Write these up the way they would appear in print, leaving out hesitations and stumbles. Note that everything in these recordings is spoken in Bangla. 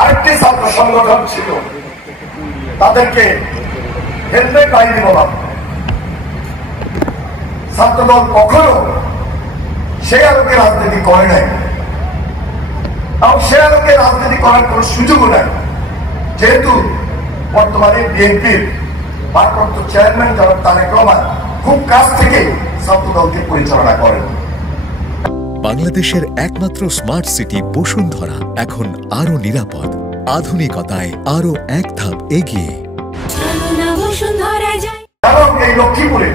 আরেকটি ছাত্র সংগঠন ছিল, তাদেরকে হেলমেট আইনি বলা। ছাত্রদল কখনো সেই আলোকে রাজনীতি করে নাই এবং সে আলোকে রাজনীতি করার কোন সুযোগও নাই, যেহেতু বর্তমানে বিএনপির ভারপ্রাপ্ত চেয়ারম্যান জনাব তারেক রহমান খুব কাছ থেকে ছাত্রদলকে পরিচালনা করেন। বাংলাদেশের একমাত্র স্মার্ট সিটি বসুন্ধরা এখন আরো নিরাপদ, আধুনিকতায় আরো এক ধাপ এগিয়ে। এবং এই লক্ষ্মীপুরে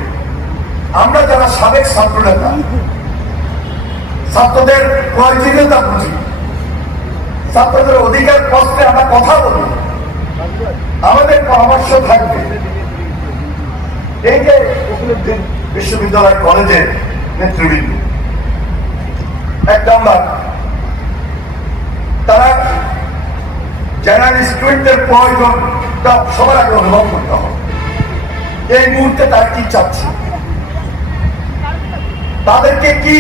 আমরা যারা সাবেক ছাত্র নেতা, ছাত্রদের প্রয়োজনীয়তা বুঝি, ছাত্রদের অধিকার প্রশ্নে আমরা কথা বলি, আমাদের পরামর্শ থাকবে। এই যে বিশ্ববিদ্যালয় কলেজের নেতৃবৃন্দ, এক নম্বর, তারা জেনারেল স্টুডেন্টদের প্রয়োজনটা সবার আগে অনুভব করতে হবে। এই মুহূর্তে তারা কি চাচ্ছে, তাদেরকে কি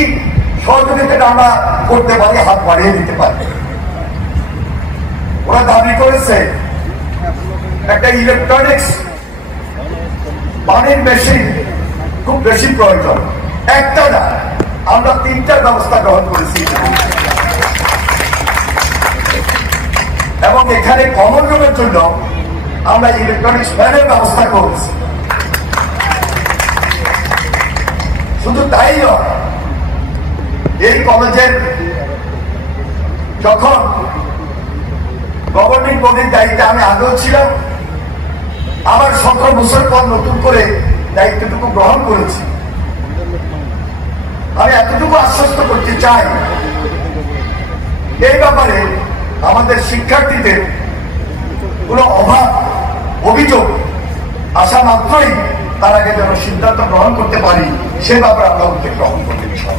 সহযোগিতা আমরা করতে পারি, হাত বাড়িয়ে দিতে পারি। ওরা দাবি করেছে একটা ইলেকট্রনিক্স পানির মেশিন খুব বেশি প্রয়োজন, একটা না, আমরা তিনটার ব্যবস্থা গ্রহণ করেছি এবং এখানে কমন রুমের জন্য আমরা ইলেকট্রনিক্স ফ্যানের ব্যবস্থা করেছি। শুধু তাই নয়, এই কলেজের যখন গভর্নিং বডির দায়িত্বে আমি আগেও ছিলাম, আবার 17 বছর পর নতুন করে দায়িত্বটুকু গ্রহণ করেছি। আমি এতটুকু আশ্বস্ত করতে চাই, এই ব্যাপারে আমাদের শিক্ষার্থীদের কোনো অভাব অভিযোগ আসা মাত্রই তার আগে যেন সিদ্ধান্ত গ্রহণ করতে পারি, সে ব্যাপারে আমরা উদ্যোগ গ্রহণ করতে চাই।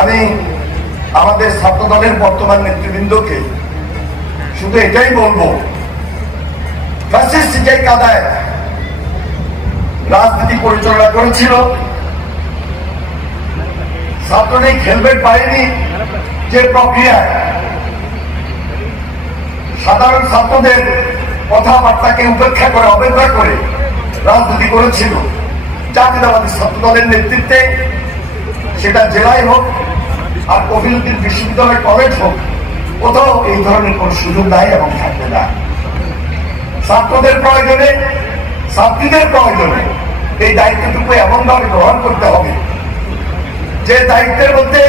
আমি আমাদের ছাত্র দলের বর্তমান নেতৃবৃন্দকে শুধু এটাই বলবো, ফ্যাসিস্ট যে কাদায় রাজনীতি পরিচালনা করেছিল, ছাত্রলীগ হেলমেট পায়নি যে প্রক্রিয়া সাধারণ ছাত্রদের কথাবার্তাকে উপেক্ষা করে, অবহেলা করে রাজনীতি করেছিল জাতীয়তাবাদী ছাত্র দলের নেতৃত্বে, সেটা জেলায় হোক আর কফিলউদ্দিন বিশ্ববিদ্যালয় কলেজ হোক, কোথাও এই ধরনের কোন সুযোগ নাই এবং থাকবে না। ছাত্রদের প্রয়োজনে, ছাত্রীদের প্রয়োজনে এই দায়িত্বটুকু এমনভাবে গ্রহণ করতে হবে যে দায়িত্বের মধ্যে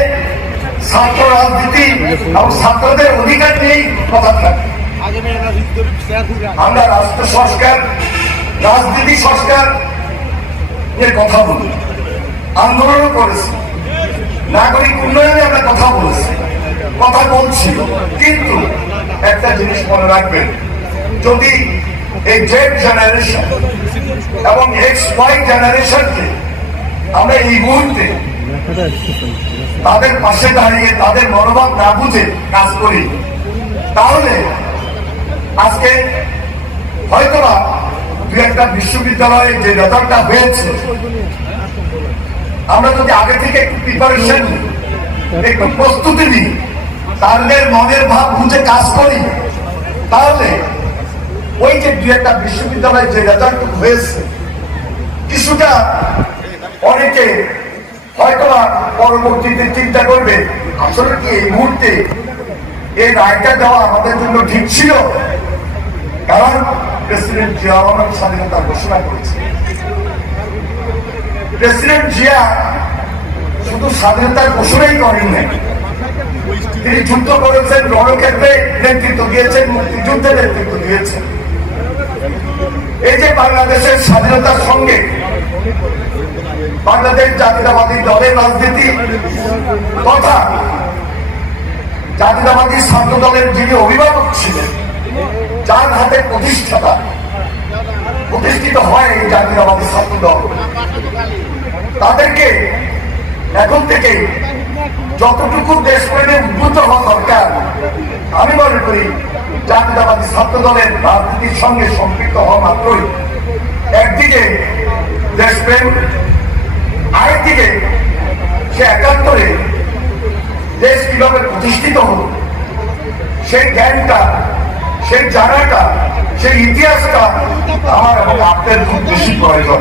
ছাত্র রাজনীতি এবং ছাত্রদের অধিকার নিয়েই কথা থাকবে। আমরা রাষ্ট্র সংস্কার, রাজনীতি সংস্কার নিয়ে কথা বলি, আন্দোলনও করেছি, নাগরিক উন্নয়নে আমরা কথা বলেছি, কথা বলছি, কিন্তু একটা জিনিস মনে রাখবেন, যদি এই জেড জেনারেশন এবং এক্স ওয়াই জেনারেশনকে আমরা এই মুহূর্তে তাদের পাশে দাঁড়িয়ে তাদের মনোভাব না বুঝে কাজ করি, তাহলে আজকে হয়তোবা দু একটা বিশ্ববিদ্যালয়ে যে রেজাল্টটা হয়েছে, আমরা যদি আগে থেকে একটু প্রিপারেশন, একটু প্রস্তুতি নিই, তাদের মনের ভাব বুঝে কাজ করি, তাহলে ওই যে দু একটা বিশ্ববিদ্যালয়ে যে রেজাল্ট হয়েছে, কিছুটা অনেকে হয়তোবা পরবর্তীতে চিন্তা করবে, আসলে কি এই মুহূর্তে এই রায়টা দেওয়া আমাদের জন্য ঠিক ছিল? কারণ প্রেসিডেন্ট জিয়া রহমান স্বাধীনতার ঘোষণা করেছে। প্রেসিডেন্ট জিয়া শুধু স্বাধীনতার ঘোষণাই করেন নাই, তিনি যুদ্ধ করেছেন, রণক্ষেত্রে নেতৃত্ব দিয়েছেন, মুক্তিযুদ্ধে নেতৃত্ব দিয়েছেন। এই যে বাংলাদেশের স্বাধীনতার সঙ্গে বাংলাদেশ জাতীয়তাবাদী দলের রাজনীতি তথা জাতীয়তাবাদী ছাত্র দলের যিনি অভিভাবক ছিলেন, যার হাতে প্রতিষ্ঠিত হয় এই জাতীয়তাবাদী ছাত্র দল, তাদেরকে এখন থেকে যতটুকু দেশপ্রেমে উদ্বুদ্ধ হওয়া দরকার, আমি মনে করি জাতীয়তাবাদী ছাত্র দলের রাজনীতির সঙ্গে সম্পৃক্ত হওয়া মাত্রই একদিকে দেশপ্রেম, আরেকদিকে সে ৭১ দেশ কিভাবে প্রতিষ্ঠিত হল সেই জ্ঞানটা, সেই জানাটা, সেই ইতিহাসটা আমার এবং আপনার খুব বেশি প্রয়োজন।